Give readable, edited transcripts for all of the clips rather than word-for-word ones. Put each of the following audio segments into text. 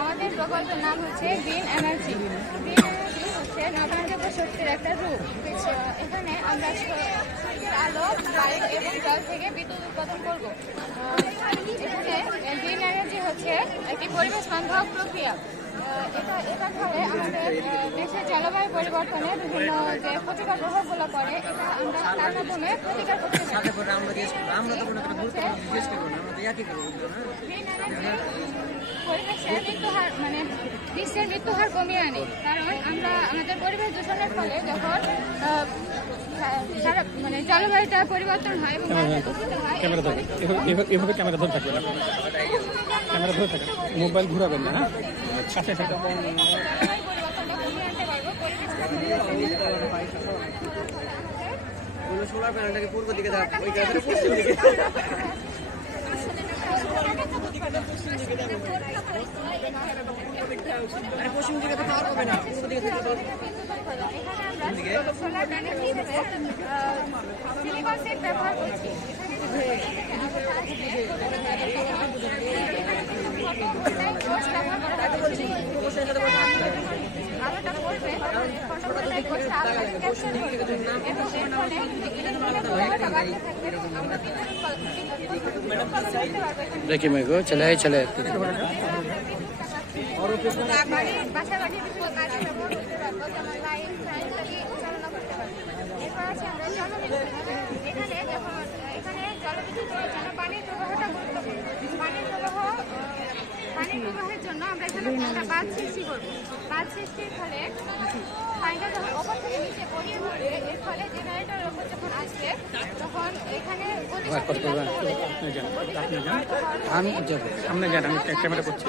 আমাদের প্রকল্পের নাম হচ্ছে গ্রিন এনার্জি। গ্রিন এনার্জি হচ্ছে নবায়নযোগ্য শক্তির একটা রূপ। এখানে আমরা সূর্যের আলো, বায়ু এবং জল থেকে বিদ্যুৎ উৎপাদন করব। এখানে গ্রিন এনার্জি হচ্ছে একটি পরিবেশ বান্ধব প্রক্রিয়া। এটার ফলে আমাদের দেশের জলবায়ু পরিবর্তনে বিভিন্ন যে ক্ষতিকর প্রভাবগুলো পড়ে, এটা আমরা তার মাধ্যমে প্রতিকার করতে পারি। পরিবেশের মৃত্যুহার বিশ্বের মৃত্যুহার কমিয়ে আনে, কারণ আমরা আমাদের পরিবেশ দূষণের ফলে যখন জলবায়ুটা পরিবর্তন হয় এবং এভাবে ক্যামেরা ধরে থাকবে না, ক্যামেরা ধরে থাকবে, মোবাইল ঘুরাবেন না। সাথে সাথে সোলার প্যানেলটাকে পূর্ব দিকে দাও, ওই গাছের পশ্চিম দিকে পশ্চিম দিকে তো পাওয়া যাবে না, পূর্ব দিকে থেকে সোলার প্যানেল হিসেবে সিলিকন সেট ব্যবহার করছি। আলোটা পড়বে, ফটোভোলটাইক কোষটা আলোটাকে ক্যাপচার করবে এবং এর ফলে ইলেকট্রনের প্রবাহটা বাড়তে থাকবে এবং আমরা বিদ্যুৎ উৎপাদন করতে পারবো। দেখি মেঘো চলে চলে বাসাবাড়ি বিভিন্ন কাজে ব্যবহার করতে পারবো, যেমন লাইট, ফ্যান ইত্যাদি চালনা করতে পারবো। এরপর আছে আমরা জলবিদ্যুৎ। এখানে জলবিদ্যুতের জন্য পানির প্রবাহটা গুরুত্বপূর্ণ। পানির প্রবাহের জন্য আমরা এখানে একটা বাঁধ সৃষ্টি করবো। বাঁধ সৃষ্টির ফলে পানিটা যখন ওপর থেকে নিচে গড়িয়ে পড়বে, এর ফলে জেনারেটর ওপর যখন আসবে তখন এখানে ক্যামেরা করছি,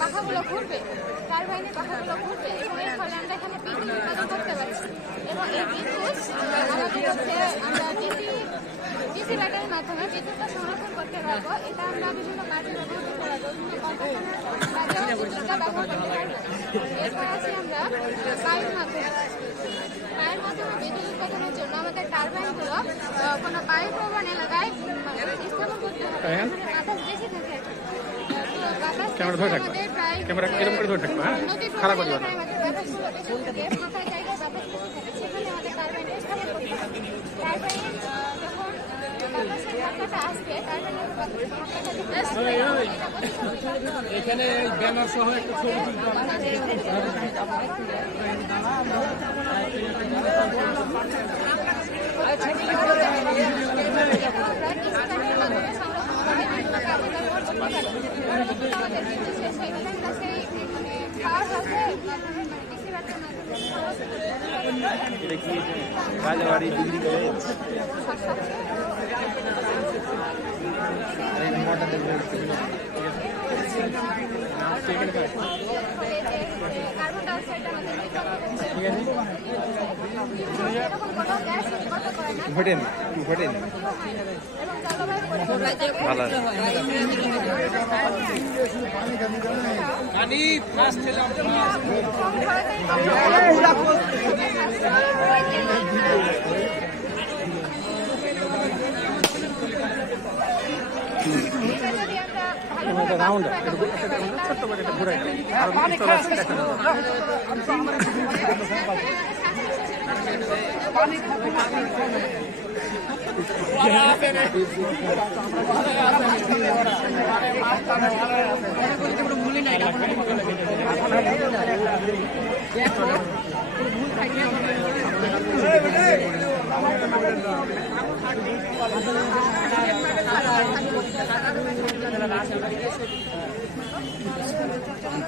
পাখাগুলো ঘুরবে, টারবাইনের পাখাগুলো ঘুরবে এবং এর ফলে আমরা এখানে বিদ্যুৎ উৎপাদন করতে পারছি। এবং এই বিদ্যুৎ আমাদের হচ্ছে আমরা ডিসি ব্যাটারির মাধ্যমে বিদ্যুৎটা সংরক্ষণ করতে পারবো। এটা আমরা বিভিন্ন কাজে ব্যবহার করতে পারবো, বিভিন্ন কলকারখানার কাজেও বিদ্যুৎটা ব্যবহার করতে পারবো। এরপর আছি আমরা পায়ের মাধ্যমে বিদ্যুৎ উৎপাদনের জন্য আমাদের টারবাইনগুলো কোনো বায়ু প্রবণ এলাকায় স্থাপন করতে হবে, বাতাস বেশি থাকে। ক্যামেরা ধরে থাকবে, ক্যামেরা এরকম করে ধরে থাকবে, হ্যাঁ খারাপ করবে না। বাতাসগুলো বেশি থাকে, ফাঁকা জায়গায় বাতাস বেশি থাকে, সেখানে আমাদের টারবাইনটা স্থাপন করতে হবে। টারবাইন যখন বাতাসের ধাক্কাটা আসবে, টারবাইনের এখানে ব্যানার সহ একটা ছবি তুলতে রাজাবাড়ি বিক্রি করে ঘটেন ঘটেন ভালো রাউন্ড ছোট্ট করে একটা ঘুরাই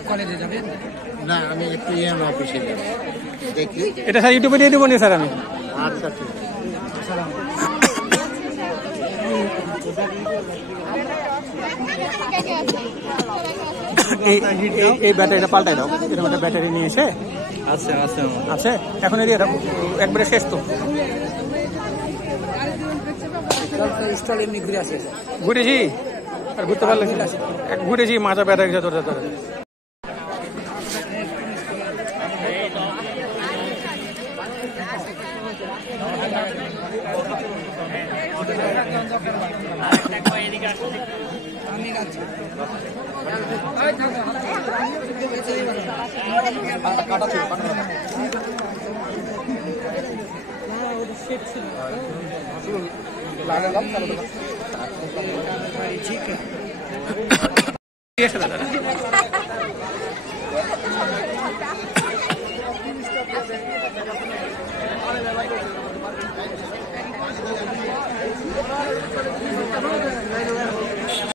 কলেজে যাবেন না? আমি একটু অফিসে দেখি। এটা স্যার ইউটিউবে দিয়ে দেবো নি স্যার আমি। আচ্ছা ঠিক এই ব্যাটারিটা পাল্টাই দাও, এর মধ্যে ব্যাটারি নিয়ে এসে আছে আছে আছে এখন এর একবারে শেষ তো স্টল এমনি ঘুরে আসে ঘুরেছি আর ঘুরতে পারলে ঘুরেছি মাজা ব্যাটারি ধরে ধরে দাদা